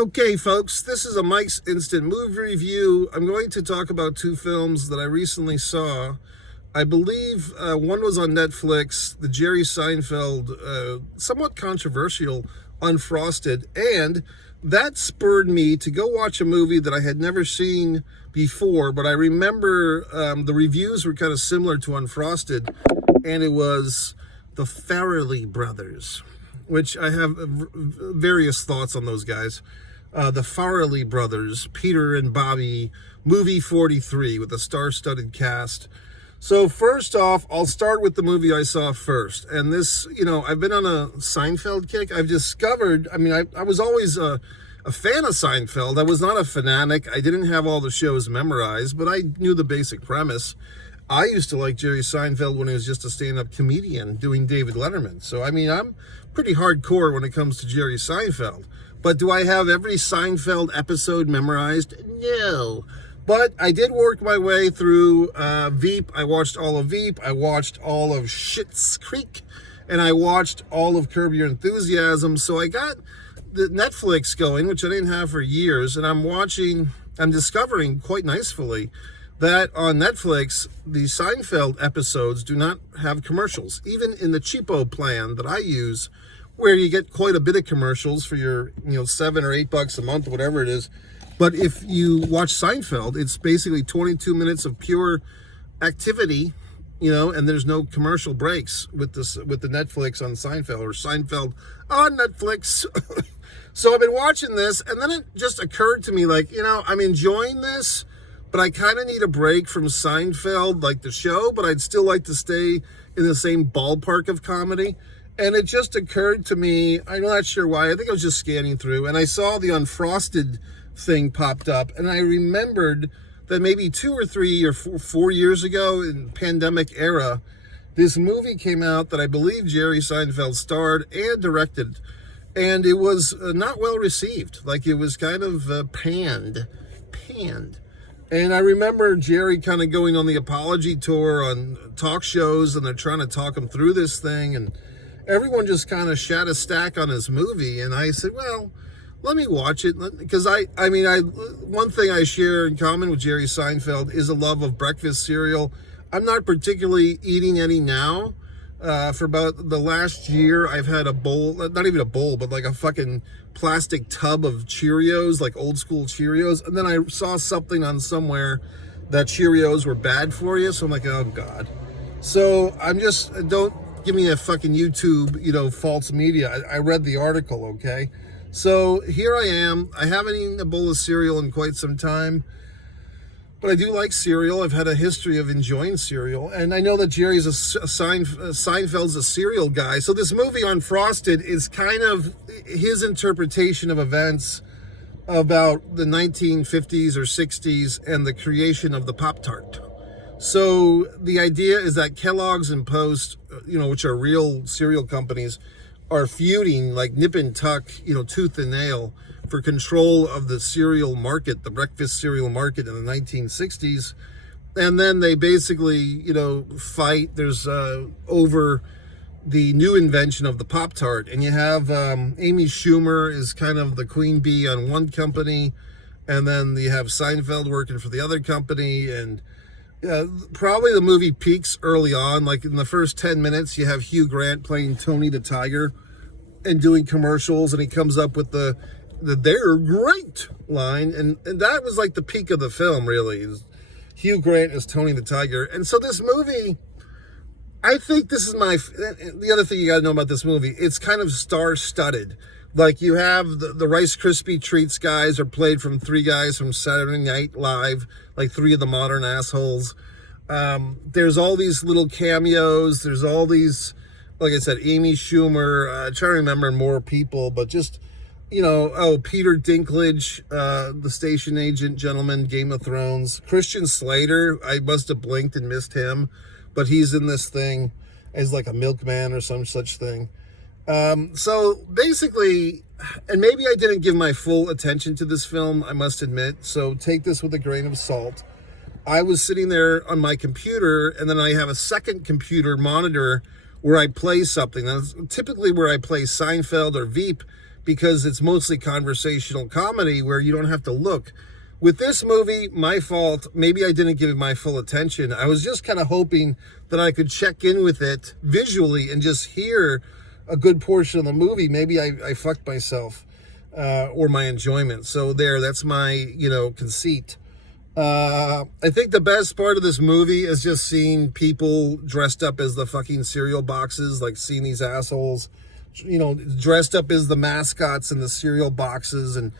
Okay, folks, this is a Mike's Instant Movie Review. I'm going to talk about two films that I recently saw. I believe one was on Netflix, the Jerry Seinfeld, somewhat controversial Unfrosted, and that spurred me to go watch a movie that I had never seen before, but I remember the reviews were kind of similar to Unfrosted, and it was the Farrelly brothers, which I have various thoughts on those guys. The Farrelly brothers, Peter and Bobby, movie 43 with a star-studded cast. So first off, I'll start with the movie I saw first. And this, I've been on a Seinfeld kick. I've discovered, I was always a fan of Seinfeld. I was not a fanatic. I didn't have all the shows memorized, but I knew the basic premise. I used to like Jerry Seinfeld when he was just a stand-up comedian doing David Letterman. So, I'm pretty hardcore when it comes to Jerry Seinfeld. But do I have every Seinfeld episode memorized? No. But I did work my way through Veep. I watched all of Veep. I watched all of Schitt's Creek. And I watched all of Curb Your Enthusiasm. So I got the Netflix going, which I didn't have for years. And I'm discovering quite nicely that on Netflix, the Seinfeld episodes do not have commercials. Even in the cheapo plan that I use, where you get quite a bit of commercials for your, $7 or $8 a month, whatever it is. But if you watch Seinfeld, it's basically 22 minutes of pure activity, and there's no commercial breaks with the Netflix on Seinfeld, or Seinfeld on Netflix. So I've been watching this, and then it just occurred to me, I'm enjoying this, but I kind of need a break from Seinfeld, like the show, but I'd still like to stay in the same ballpark of comedy. And it just occurred to me, I'm not sure why, I think I was just scanning through, and I saw the Unfrosted thing popped up, and I remembered that maybe 2 or 3 or 4 years ago in pandemic era, this movie came out that I believe Jerry Seinfeld starred and directed, and it was not well received. Like, it was kind of panned. And I remember Jerry kind of going on the apology tour on talk shows, and they're trying to talk him through this thing, and everyone just kind of shat a stack on his movie. And I said, well, let me watch it. Because one thing I share in common with Jerry Seinfeld is a love of breakfast cereal. I'm not particularly eating any now. For about the last year, I've had a bowl, not even a bowl, but like a fucking plastic tub of Cheerios, like old school Cheerios. And then I saw something on somewhere that Cheerios were bad for you. So I'm like, oh God. So don't give me a fucking YouTube, false media. I read the article, okay? So here I am. I haven't eaten a bowl of cereal in quite some time, but I do like cereal. I've had a history of enjoying cereal, and I know that Jerry's Seinfeld's a cereal guy. So this movie Unfrosted is kind of his interpretation of events about the 1950s or 60s and the creation of the Pop-Tart. So the idea is that Kellogg's and Post, which are real cereal companies, are feuding like nip and tuck, tooth and nail for control of the cereal market, the breakfast cereal market in the 1960s. And then they basically, fight. There's over the new invention of the Pop-Tart. And you have Amy Schumer is kind of the queen bee on one company. And then you have Seinfeld working for the other company. And probably the movie peaks early on. Like in the first 10 minutes, you have Hugh Grant playing Tony the Tiger and doing commercials. And he comes up with the "they're great" line. And that was like the peak of the film, really. Hugh Grant is Tony the Tiger. And so this movie, I think this is the other thing you got to know about this movie. It's kind of star-studded. Like you have the Rice Krispie Treats guys are played from 3 guys from Saturday Night Live, like 3 of the modern assholes. There's all these little cameos. There's all these, like I said, Amy Schumer. I'm trying to remember more people, but just, Peter Dinklage, the station agent gentleman, Game of Thrones. Christian Slater, I must have blinked and missed him, but he's in this thing as like a milkman or some such thing. So basically, and maybe I didn't give my full attention to this film, I must admit, so take this with a grain of salt. I was sitting there on my computer, and then I have a second computer monitor where I play something. That's typically where I play Seinfeld or Veep, because it's mostly conversational comedy where you don't have to look. With this movie, my fault, maybe I didn't give it my full attention. I was just kind of hoping that I could check in with it visually and just hear a good portion of the movie. Maybe I fucked myself or my enjoyment. So that's my, conceit. I think the best part of this movie is just seeing people dressed up as the fucking cereal boxes, like seeing these assholes, dressed up as the mascots in the cereal boxes. And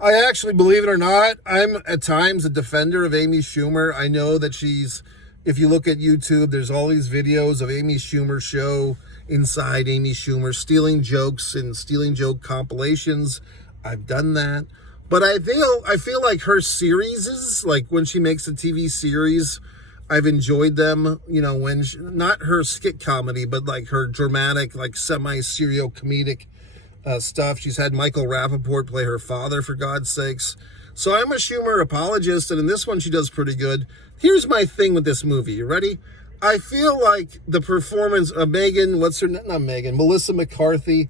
I actually, believe it or not, I'm at times a defender of Amy Schumer. I know that if you look at YouTube, there's all these videos of Amy Schumer show inside Amy Schumer, stealing jokes and stealing joke compilations. I've done that. But I feel like her series, like when she makes a TV series, I've enjoyed them, not her skit comedy, but like her dramatic, like semi-serial comedic stuff. She's had Michael Rappaport play her father, for God's sakes. So I'm a Schumer apologist, and in this one she does pretty good. Here's my thing with this movie. You ready? I feel like the performance of Melissa McCarthy,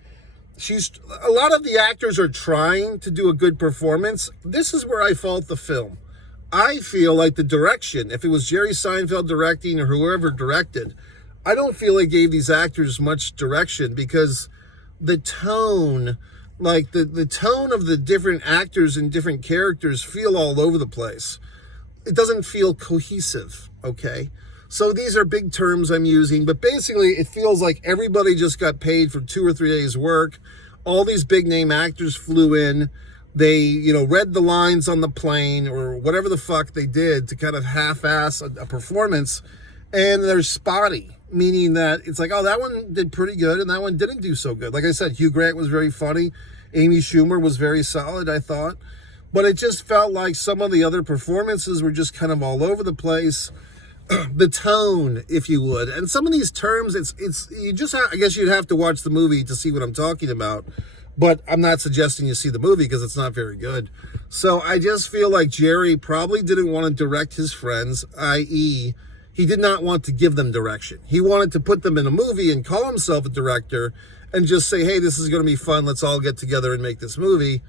a lot of the actors are trying to do a good performance. This is where I fault the film. I feel like the direction, if it was Jerry Seinfeld directing or whoever directed, I don't feel it gave these actors much direction, because the tone, like the tone of the different actors and different characters feel all over the place. It doesn't feel cohesive, okay? So these are big terms I'm using, but basically it feels like everybody just got paid for 2 or 3 days work. All these big name actors flew in. They, read the lines on the plane or whatever the fuck they did to kind of half-ass a performance, and they're spotty, meaning that it's like, oh, that one did pretty good and that one didn't do so good. Like I said, Hugh Grant was very funny. Amy Schumer was very solid, I thought. But it just felt like some of the other performances were just kind of all over the place. The tone, if you would. And some of these terms, I guess you'd have to watch the movie to see what I'm talking about. But I'm not suggesting you see the movie because it's not very good. So I just feel like Jerry probably didn't want to direct his friends, i.e., he did not want to give them direction. He wanted to put them in a movie and call himself a director and just say, hey, this is going to be fun. Let's all get together and make this movie.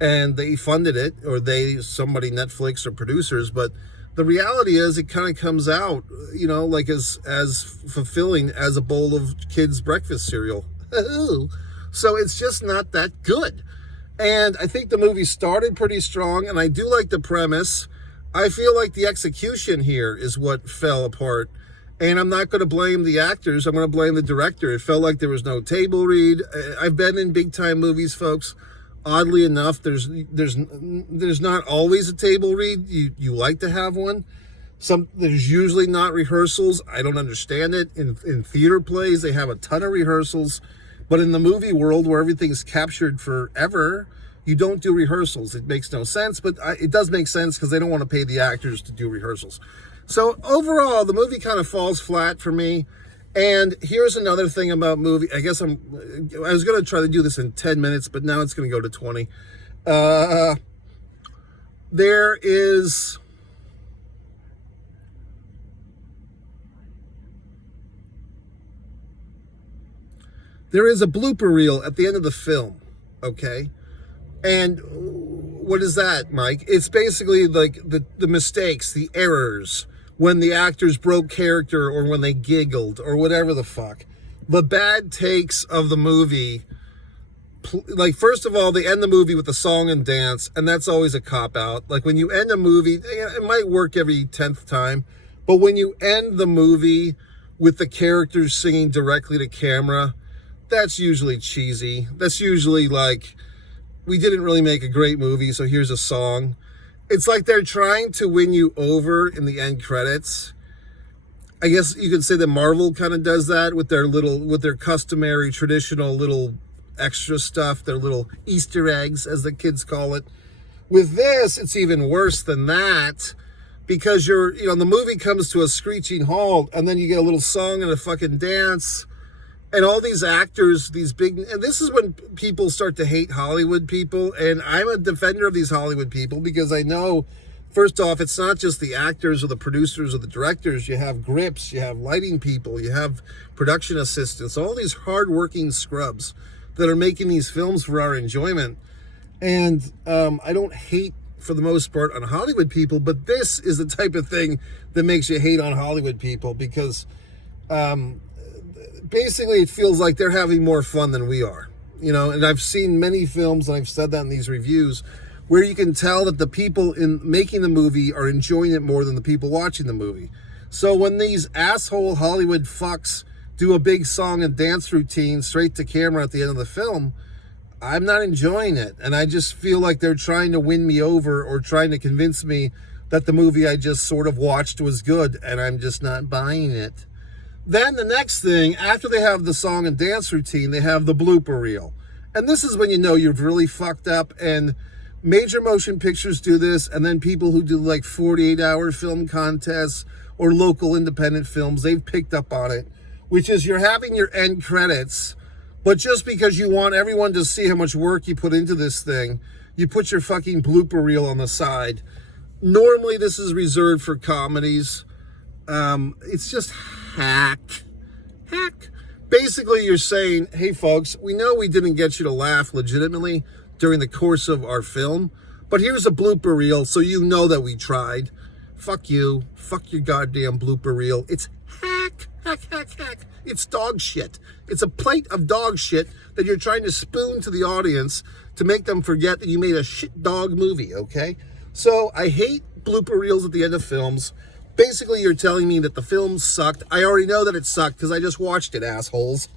And they funded it, or somebody, Netflix or producers. But the reality is it kind of comes out, like as fulfilling as a bowl of kids' breakfast cereal. So it's just not that good. And I think the movie started pretty strong, and I do like the premise. I feel like the execution here is what fell apart. And I'm not going to blame the actors. I'm going to blame the director. It felt like there was no table read. I've been in big-time movies, folks. Oddly enough, there's not always a table read. You like to have one. There's usually not rehearsals. I don't understand it. In theater plays, they have a ton of rehearsals. But in the movie world, where everything's captured forever, you don't do rehearsals. It makes no sense, but it does make sense because they don't want to pay the actors to do rehearsals. So overall, the movie kind of falls flat for me. And here's another thing about movie. I guess I was going to try to do this in 10 minutes, but now it's going to go to 20. There is a blooper reel at the end of the film, okay? And what is that, Mike? It's basically like the mistakes, the errors, when the actors broke character or when they giggled or whatever the fuck. The bad takes of the movie, like, first of all, they end the movie with a song and dance, and that's always a cop-out. Like, when you end a movie, it might work every 10th time, but when you end the movie with the characters singing directly to camera, that's usually cheesy. That's usually like, we didn't really make a great movie, so here's a song. It's like they're trying to win you over in the end credits. I guess you could say that Marvel kind of does that with their customary, traditional little extra stuff, their little Easter eggs, as the kids call it. With this, it's even worse than that, because the movie comes to a screeching halt, and then you get a little song and a fucking dance. And all these actors, and this is when people start to hate Hollywood people. And I'm a defender of these Hollywood people because I know, first off, it's not just the actors or the producers or the directors. You have grips, you have lighting people, you have production assistants, all these hardworking scrubs that are making these films for our enjoyment. And I don't hate, for the most part, on Hollywood people, but this is the type of thing that makes you hate on Hollywood people, because basically it feels like they're having more fun than we are. You know, and I've seen many films, and I've said that in these reviews, where you can tell that the people in making the movie are enjoying it more than the people watching the movie. So when these asshole Hollywood fucks do a big song and dance routine straight to camera at the end of the film, I'm not enjoying it. And I just feel like they're trying to win me over, or trying to convince me that the movie I just sort of watched was good, and I'm just not buying it. Then the next thing, after they have the song and dance routine, they have the blooper reel. And this is when you know you've really fucked up, and major motion pictures do this, and then people who do like 48-hour film contests or local independent films, they've picked up on it, which is you're having your end credits, but just because you want everyone to see how much work you put into this thing, you put your fucking blooper reel on the side. Normally this is reserved for comedies. It's just hack. Basically, you're saying, hey folks, we know we didn't get you to laugh legitimately during the course of our film, but here's a blooper reel so you know that we tried. Fuck you. Fuck your goddamn blooper reel. It's hack. It's dog shit. It's a plate of dog shit that you're trying to spoon to the audience to make them forget that you made a shit dog movie, okay? So I hate blooper reels at the end of films. Basically, you're telling me that the film sucked. I already know that it sucked because I just watched it, assholes.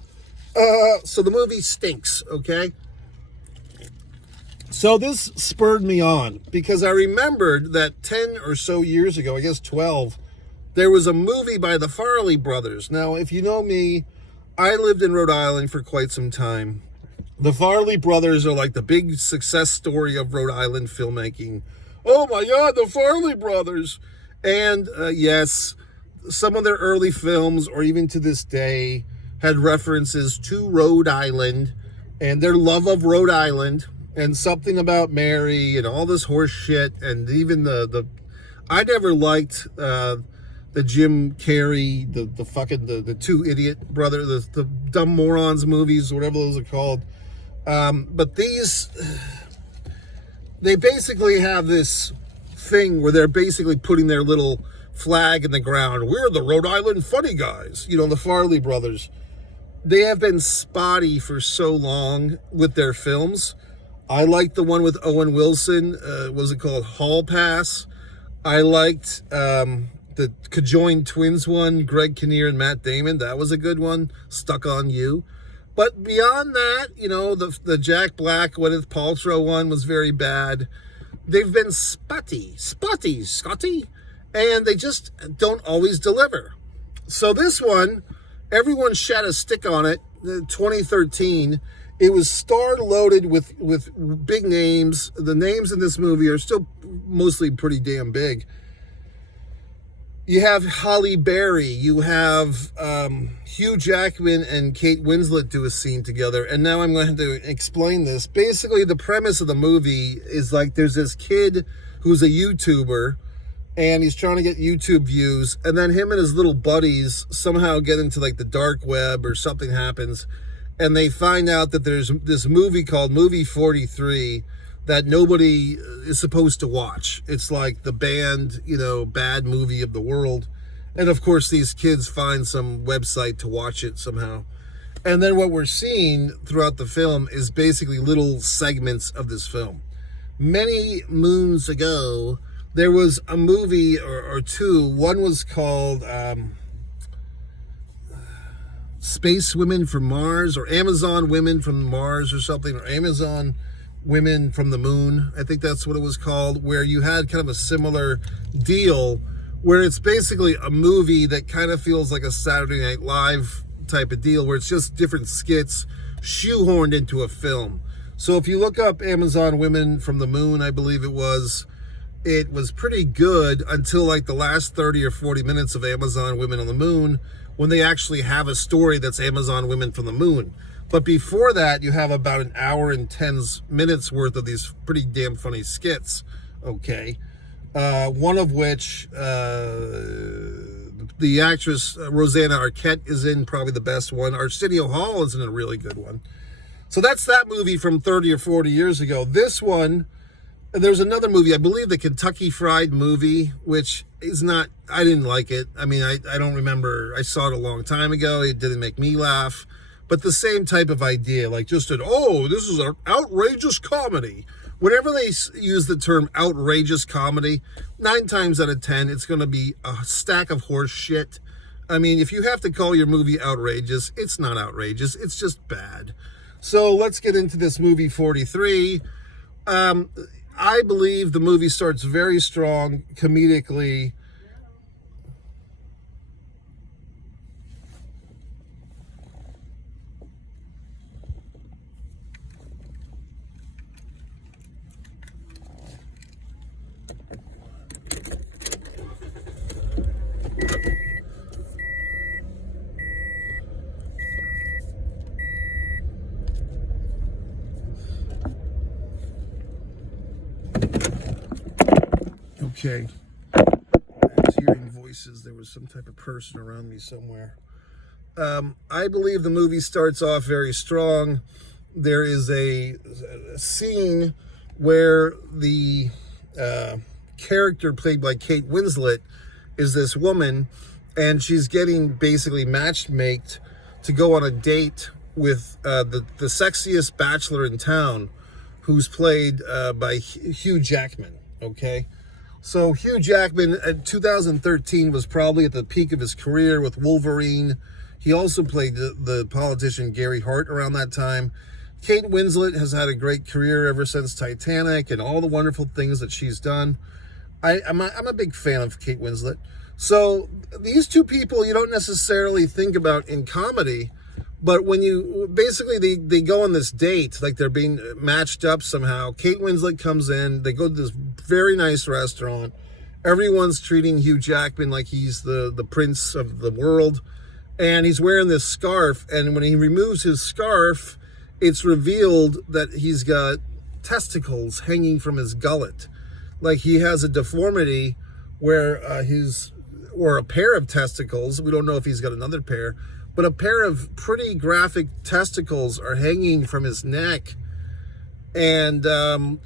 So the movie stinks, okay? So this spurred me on because I remembered that 10 or so years ago, I guess 12, there was a movie by the Farrelly brothers. Now, if you know me, I lived in Rhode Island for quite some time. The Farrelly brothers are like the big success story of Rhode Island filmmaking. Oh my God, the Farrelly brothers. And yes, some of their early films, or even to this day, had references to Rhode Island and their love of Rhode Island and something about Mary and all this horse shit. And even I never liked the Jim Carrey, the two idiot brother, the dumb morons movies, whatever those are called. But they basically have this thing where they're basically putting their little flag in the ground. We're the Rhode Island funny guys. You know, the Farrelly brothers. They have been spotty for so long with their films. I liked the one with Owen Wilson. Was it called Hall Pass? I liked the Conjoined Twins one, Greg Kinnear and Matt Damon. That was a good one. Stuck on You. But beyond that, you know, the Jack Black, Gwyneth Paltrow one was very bad. They've been Scotty, and they just don't always deliver. So this one, everyone shat a stick on it. 2013, it was star-loaded with big names. The names in this movie are still mostly pretty damn big. You have Halle Berry, you have Hugh Jackman and Kate Winslet do a scene together, and now I'm going to explain this. Basically, the premise of the movie is like there's this kid who's a YouTuber, and he's trying to get YouTube views, and then him and his little buddies somehow get into like the dark web or something happens, and they find out that there's this movie called Movie 43 that nobody is supposed to watch. It's like the banned, you know, bad movie of the world. And of course, these kids find some website to watch it somehow. And then what we're seeing throughout the film is basically little segments of this film. Many moons ago, there was a movie or two. One was called Space Women from Mars, or Amazon Women from Mars or something, or Amazon Women from the Moon, I think that's what it was called, where you had kind of a similar deal where it's basically a movie that kind of feels like a Saturday Night Live type of deal, where it's just different skits shoehorned into a film. So if you look up Amazon Women from the Moon, I believe it was pretty good until like the last 30 or 40 minutes of Amazon Women on the Moon, when they actually have a story that's Amazon Women from the Moon. But before that, you have about an hour and 10 minutes worth of these pretty damn funny skits, okay? One of which the actress Rosanna Arquette is in, probably the best one. Arsenio Hall is in a really good one. So that's that movie from 30 or 40 years ago. This one, there's another movie, I believe the Kentucky Fried Movie, which is not, I didn't like it. I mean, I don't remember, I saw it a long time ago. It didn't make me laugh. But the same type of idea, like just an, oh, this is an outrageous comedy. Whenever they use the term outrageous comedy, 9 times out of 10, it's going to be a stack of horse shit. I mean, if you have to call your movie outrageous, it's not outrageous. It's just bad. So let's get into this movie 43. I believe the movie starts very strong comedically. Okay. I was hearing voices. There was some type of person around me somewhere. I believe the movie starts off very strong. There is a scene where the character played by Kate Winslet is this woman, and she's getting basically matchmaked to go on a date with the sexiest bachelor in town, who's played by Hugh Jackman, okay? So Hugh Jackman in 2013 was probably at the peak of his career with Wolverine. He also played the politician Gary Hart around that time. Kate Winslet has had a great career ever since Titanic and all the wonderful things that she's done. I'm a big fan of Kate Winslet. So these two people you don't necessarily think about in comedy, but when you basically they go on this date, like they're being matched up somehow. Kate Winslet comes in, they go to this very nice restaurant. Everyone's treating Hugh Jackman like he's the prince of the world, and he's wearing this scarf, and when he removes his scarf, it's revealed that he's got testicles hanging from his gullet. Like he has a deformity where or a pair of testicles, we don't know if he's got another pair, but a pair of pretty graphic testicles are hanging from his neck. And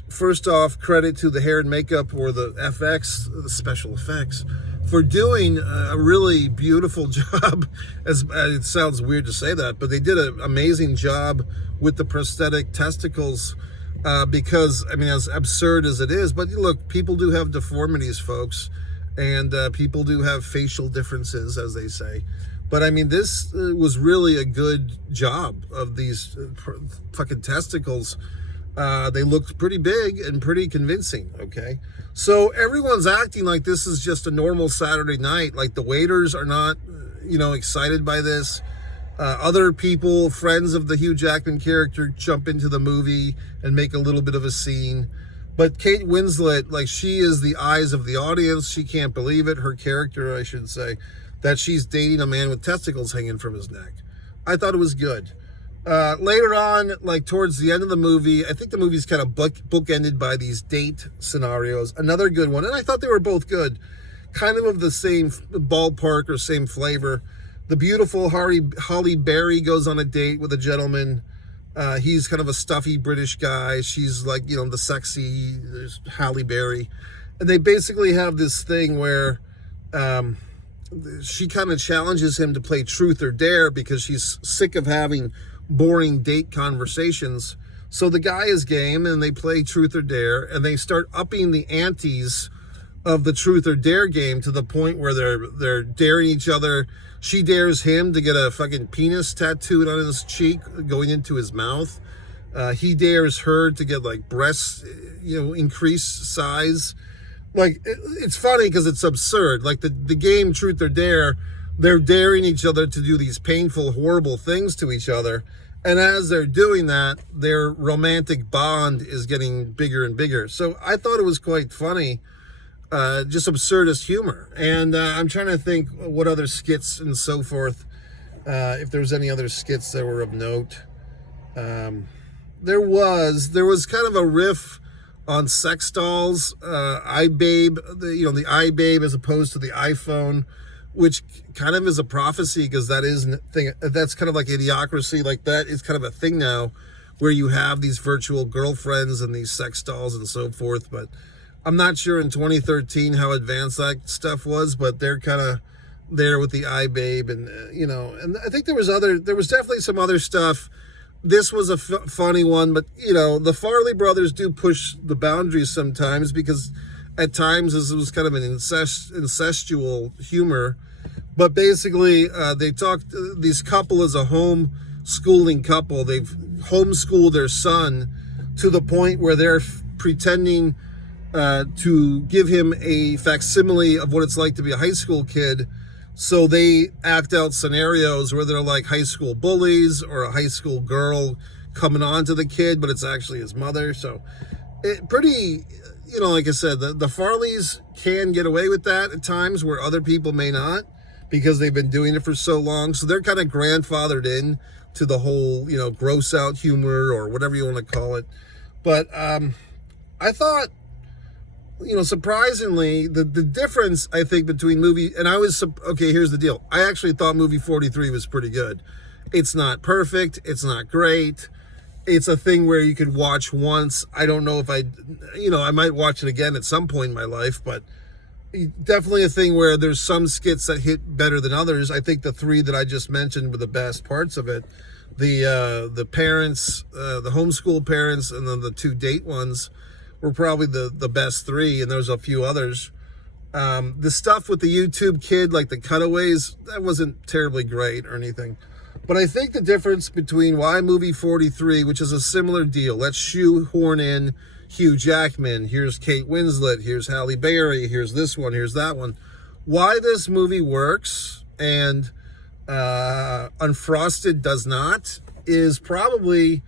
first off, credit to the hair and makeup or the FX, the special effects, for doing a really beautiful job. As it sounds weird to say that, but they did an amazing job with the prosthetic testicles. Because, I mean, as absurd as it is, but look, people do have deformities, folks, and people do have facial differences, as they say. But, I mean, this was really a good job of these fucking testicles. They looked pretty big and pretty convincing, okay? So everyone's acting like this is just a normal Saturday night. Like the waiters are not, excited by this. Other people, friends of the Hugh Jackman character, jump into the movie and make a little bit of a scene. But Kate Winslet, like, she is the eyes of the audience. She can't believe it. Her character, I should say, that she's dating a man with testicles hanging from his neck. I thought it was good. Later on, like towards the end of the movie, I think the movie's kind of bookended by these date scenarios. Another good one, and I thought they were both good. Kind of the same ballpark or same flavor. The beautiful Holly Berry goes on a date with a gentleman. He's kind of a stuffy British guy. She's like, the sexy Halle Berry. And they basically have this thing where she kind of challenges him to play truth or dare because she's sick of having boring date conversations. So the guy is game and they play truth or dare, and they start upping the antes of the truth or dare game to the point where they're daring each other. She dares him to get a fucking penis tattooed on his cheek going into his mouth. He dares her to get like breasts, increased size. Like, it's funny because it's absurd. Like the game Truth or Dare, they're daring each other to do these painful, horrible things to each other. And as they're doing that, their romantic bond is getting bigger and bigger. So I thought it was quite funny. Just absurdist humor. And I'm trying to think what other skits and so forth, if there's any other skits that were of note. There was kind of a riff on sex dolls, iBabe, the iBabe as opposed to the iPhone, which kind of is a prophecy because that's kind of like Idiocracy, like that is kind of a thing now, where you have these virtual girlfriends and these sex dolls and so forth. But I'm not sure in 2013 how advanced that stuff was, but they're kind of there with the iBabe, and and I think there was definitely some other stuff. This was a funny one, but the Farley brothers do push the boundaries sometimes, because at times this was kind of an incestual humor. But basically, this couple is a homeschooling couple. They've homeschooled their son to the point where they're pretending to give him a facsimile of what it's like to be a high school kid. So they act out scenarios where they're like high school bullies or a high school girl coming on to the kid, but it's actually his mother. So pretty, like I said, the Farleys can get away with that at times where other people may not, because they've been doing it for so long. So they're kind of grandfathered in to the whole, gross out humor or whatever you want to call it. But I thought, surprisingly, the difference, I think, between here's the deal. I actually thought movie 43 was pretty good. It's not perfect. It's not great. It's a thing where you could watch once. I don't know if I might watch it again at some point in my life, but definitely a thing where there's some skits that hit better than others. I think the three that I just mentioned were the best parts of it. The parents, the homeschool parents, and then the two date ones were probably the best three, and there's a few others. The stuff with the YouTube kid, like the cutaways, that wasn't terribly great or anything. But I think the difference between why movie 43, which is a similar deal, let's shoehorn in Hugh Jackman, here's Kate Winslet, here's Halle Berry, here's this one, here's that one. Why this movie works and Unfrosted does not is probably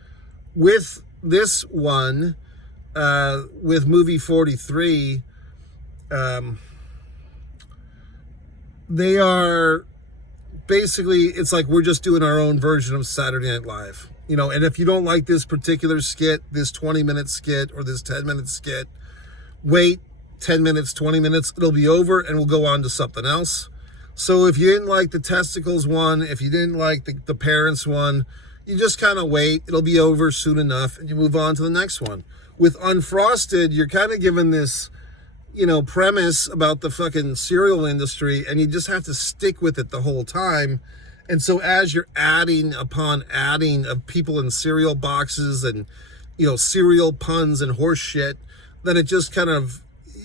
with this one, with movie 43, they are basically, it's like we're just doing our own version of Saturday Night Live. And if you don't like this particular skit, this 20-minute skit or this 10-minute skit, wait 10 minutes, 20 minutes, it'll be over and we'll go on to something else. So if you didn't like the testicles one, if you didn't like the parents one, you just kind of wait. It'll be over soon enough and you move on to the next one. With Unfrosted, you're kind of given this, premise about the fucking cereal industry, and you just have to stick with it the whole time. And so as you're adding upon adding of people in cereal boxes and, cereal puns and horse shit, then it just kind of,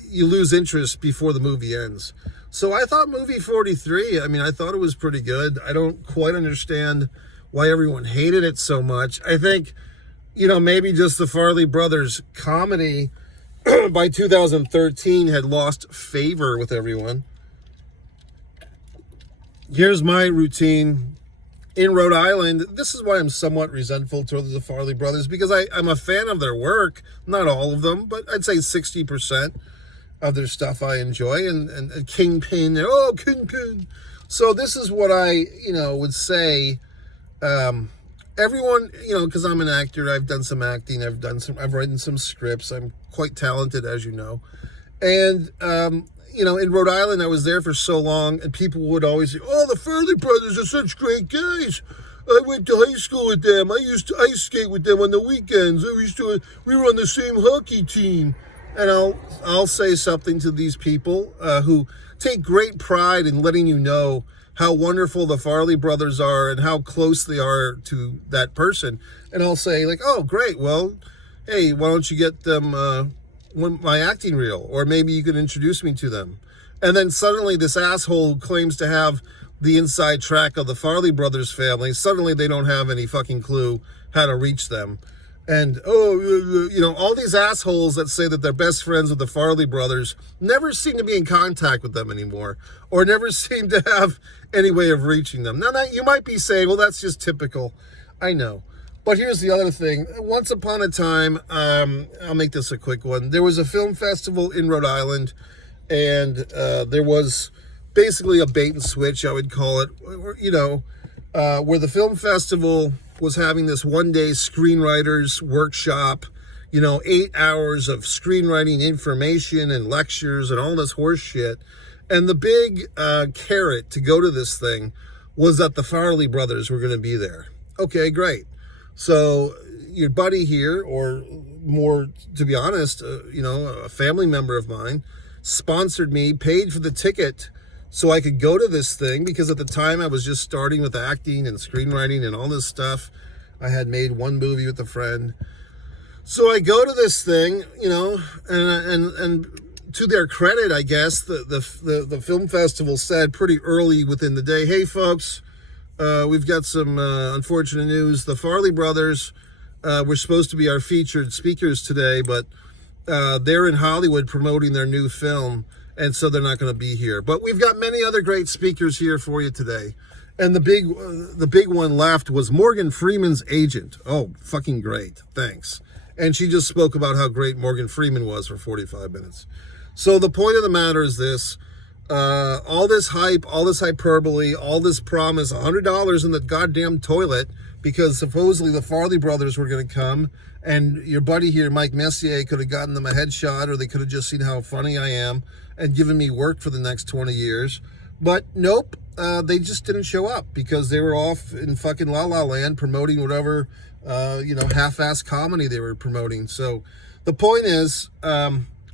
you lose interest before the movie ends. So I thought movie 43, I thought it was pretty good. I don't quite understand why everyone hated it so much. I think, maybe just the Farley brothers comedy by 2013 had lost favor with everyone. Here's my routine in Rhode Island. This is why I'm somewhat resentful towards the Farley brothers, because I'm a fan of their work. Not all of them, but I'd say 60% of their stuff I enjoy. And Kingpin, Kingpin. So this is what I, would say. Everyone, because I'm an actor, I've done some acting, I've written some scripts. I'm quite talented, as you know. And, in Rhode Island, I was there for so long, and people would always say, "Oh, the Farley brothers are such great guys. I went to high school with them. I used to ice skate with them on the weekends. We were on the same hockey team." And I'll say something to these people who take great pride in letting you know how wonderful the Farley brothers are and how close they are to that person. And I'll say, like, "Oh, great. Well, hey, why don't you get them my acting reel, or maybe you can introduce me to them." And then suddenly this asshole who claims to have the inside track of the Farley brothers family, suddenly they don't have any fucking clue how to reach them. And, all these assholes that say that they're best friends with the Farley brothers never seem to be in contact with them anymore, or never seem to have any way of reaching them. Now, you might be saying, well, that's just typical. I know. But here's the other thing. Once upon a time, I'll make this a quick one. There was a film festival in Rhode Island, and there was basically a bait and switch, I would call it, where the film festival was having this one-day screenwriters workshop, 8 hours of screenwriting information and lectures and all this horse shit. And the big carrot to go to this thing was that the Farley brothers were going to be there. Okay, great. So, your buddy here, or more, to be honest, a family member of mine, sponsored me, paid for the ticket so I could go to this thing, because at the time I was just starting with acting and screenwriting and all this stuff. I had made one movie with a friend. So I go to this thing, and to their credit, I guess, the film festival said pretty early within the day, hey, folks, we've got some unfortunate news. The Farley brothers were supposed to be our featured speakers today, but they're in Hollywood promoting their new film, and so they're not going to be here. But we've got many other great speakers here for you today. And the big one left was Morgan Freeman's agent. Oh, fucking great. Thanks. And she just spoke about how great Morgan Freeman was for 45 minutes. So the point of the matter is this. All this hype, all this hyperbole, all this promise, $100 in the goddamn toilet, because supposedly the Farley brothers were going to come, and your buddy here, Mike Messier, could have gotten them a headshot, or they could have just seen how funny I am and given me work for the next 20 years. But nope, they just didn't show up because they were off in fucking La La Land promoting whatever, half-ass comedy they were promoting. So the point is,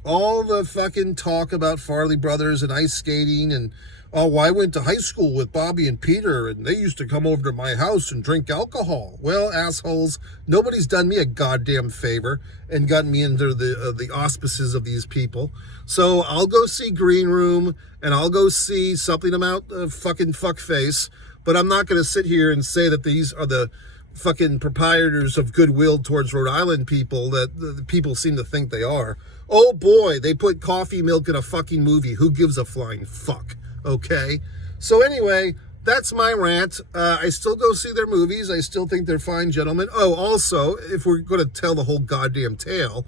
all the fucking talk about Farley brothers and ice skating and, oh, I went to high school with Bobby and Peter and they used to come over to my house and drink alcohol. Well, assholes, nobody's done me a goddamn favor and gotten me into the auspices of these people. So I'll go see Green Room and I'll go see something about fucking fuckface, but I'm not going to sit here and say that these are the fucking proprietors of goodwill towards Rhode Island people that the people seem to think they are. Oh boy, they put coffee milk in a fucking movie. Who gives a flying fuck? Okay? So anyway, that's my rant. I still go see their movies. I still think they're fine gentlemen. Oh, also, if we're going to tell the whole goddamn tale,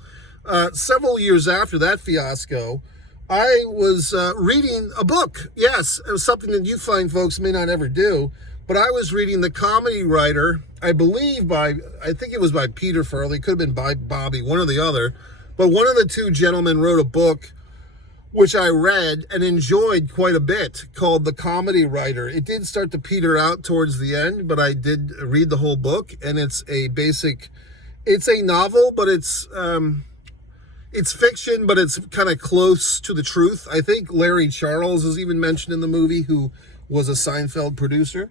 several years after that fiasco, I was reading a book. Yes, it was something that you fine folks may not ever do, but I was reading The Comedy Writer, I think it was by Peter Farley, could have been by Bobby, one or the other, but one of the two gentlemen wrote a book which I read and enjoyed quite a bit, called The Comedy Writer. It did start to peter out towards the end, but I did read the whole book, and it's a novel, but it's fiction, but it's kind of close to the truth. I think Larry Charles is even mentioned in the movie, who was a Seinfeld producer.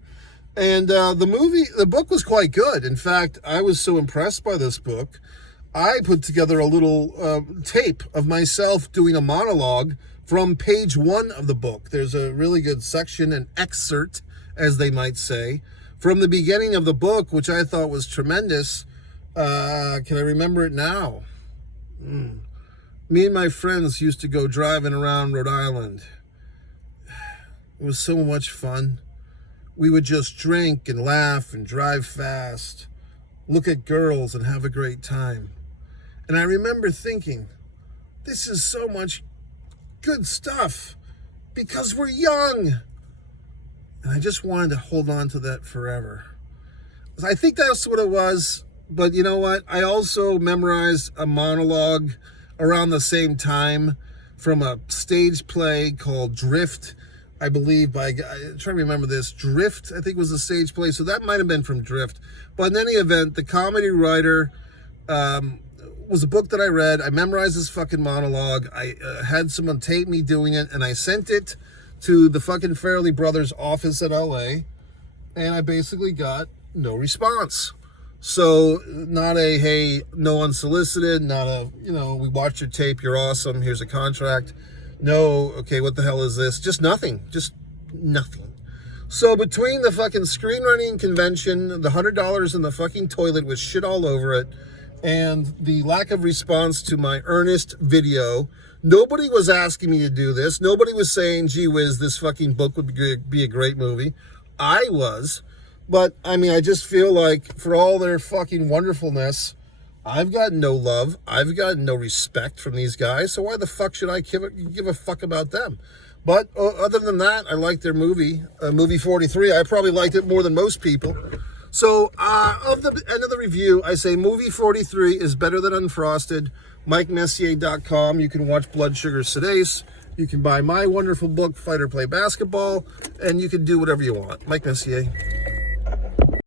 And the book was quite good. In fact, I was so impressed by this book, I put together a little tape of myself doing a monologue from page 1 of the book. There's a really good section, an excerpt, as they might say, from the beginning of the book, which I thought was tremendous. Can I remember it now? Me and my friends used to go driving around Rhode Island. It was so much fun. We would just drink and laugh and drive fast, look at girls and have a great time. And I remember thinking, this is so much good stuff because we're young. And I just wanted to hold on to that forever. I think that's what it was. But you know what? I also memorized a monologue around the same time from a stage play called Drift, I believe, I'm trying to remember this. Drift, I think, was the stage play. So that might have been from Drift. But in any event, The Comedy Writer was a book that I read. I memorized this fucking monologue. I had someone tape me doing it, and I sent it to the fucking Farley Brothers office in LA, and I basically got no response. So not a, hey, no unsolicited, not a, we watched your tape, you're awesome, here's a contract. No, okay, what the hell is this? Just nothing. So between the fucking screenwriting convention, the $100 in the fucking toilet with shit all over it, and the lack of response to my earnest video, nobody was asking me to do this. Nobody was saying, gee whiz, this fucking book would be a great movie. I was. But, I just feel like for all their fucking wonderfulness, I've got no love. I've got no respect from these guys. So why the fuck should I give a fuck about them? But other than that, I liked their movie, movie 43. I probably liked it more than most people. So of the end of the review, I say movie 43 is better than Unfrosted. MikeMessier.com. You can watch Blood Sugar Sedace. You can buy my wonderful book, Fight or Play Basketball. And you can do whatever you want. Mike Messier.